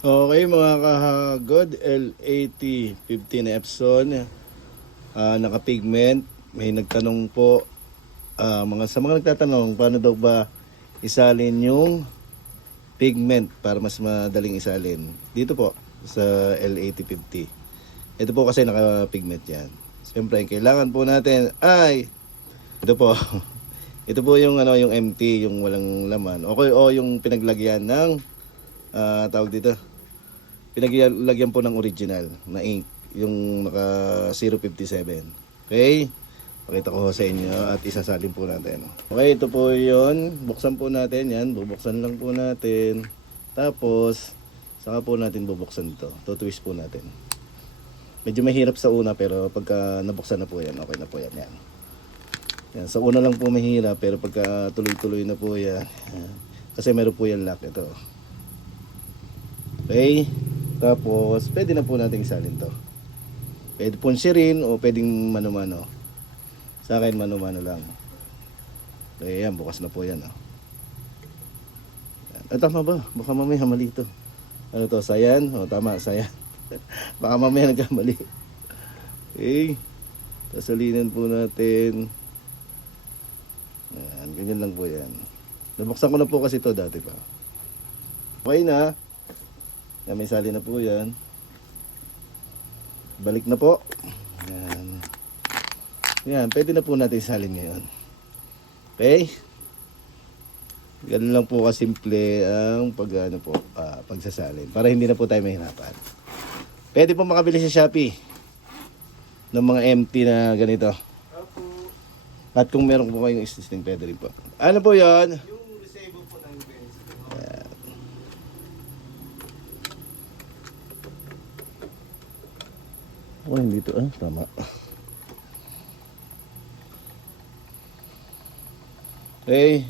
Okay mga kahagod, L80 15 Epson, naka-pigment. May nagtanong po, sa mga nagtatanong paano daw ba isalin yung pigment para mas madaling isalin. Dito po sa L8050. Ito po kasi naka-pigment yan. Siyempre, kailangan po natin ay ito po. Ito po yung yung empty, yung walang laman. Okay, o yung pinaglagyan ng tawag dito. Pinaglagyan po ng original na ink, yung naka 057. Okay? Pakita ko sa inyo at isasalin po natin. Okay, ito po yun. Buksan po natin yan. Bubuksan lang po natin. Tapos, saka po natin bubuksan ito. Twist po natin. Medyo mahirap sa una pero pagka nabuksan na po yan, okay na po yan. Yan. Sa una lang po mahirap pero pagka tuloy-tuloy na po yan. Kasi meron po yan lock ito. Okay? Tapos, pwede na po natin isalin to. Pwede po rin o pwedeng mano-mano. Sa akin, mano-mano lang. Okay, yan. Bukas na po yan. Yan. Tama ba? Baka mamaya mali ito. Ano to? Sayan? O, tama. Sayan. Baka mamaya nagkamali. Okay. Sasalinan po natin. Yan. Ganyan lang po yan. Nabuksan ko na po kasi ito dati pa. Okay na. Yan, may sali na po yan. Balik na po. Yan. Yan, pwede na po natin salin ngayon. Okay? Ganun lang po kasimple ang pagsasalin. Para hindi na po tayo mahirapan. Pwede po makabili sa Shopee ng mga empty na ganito. At kung meron po kayong existing, pwede rin po. Ano po yan? Yung resebo po ng pencil. Oh, hindi ito. Tama. Okay.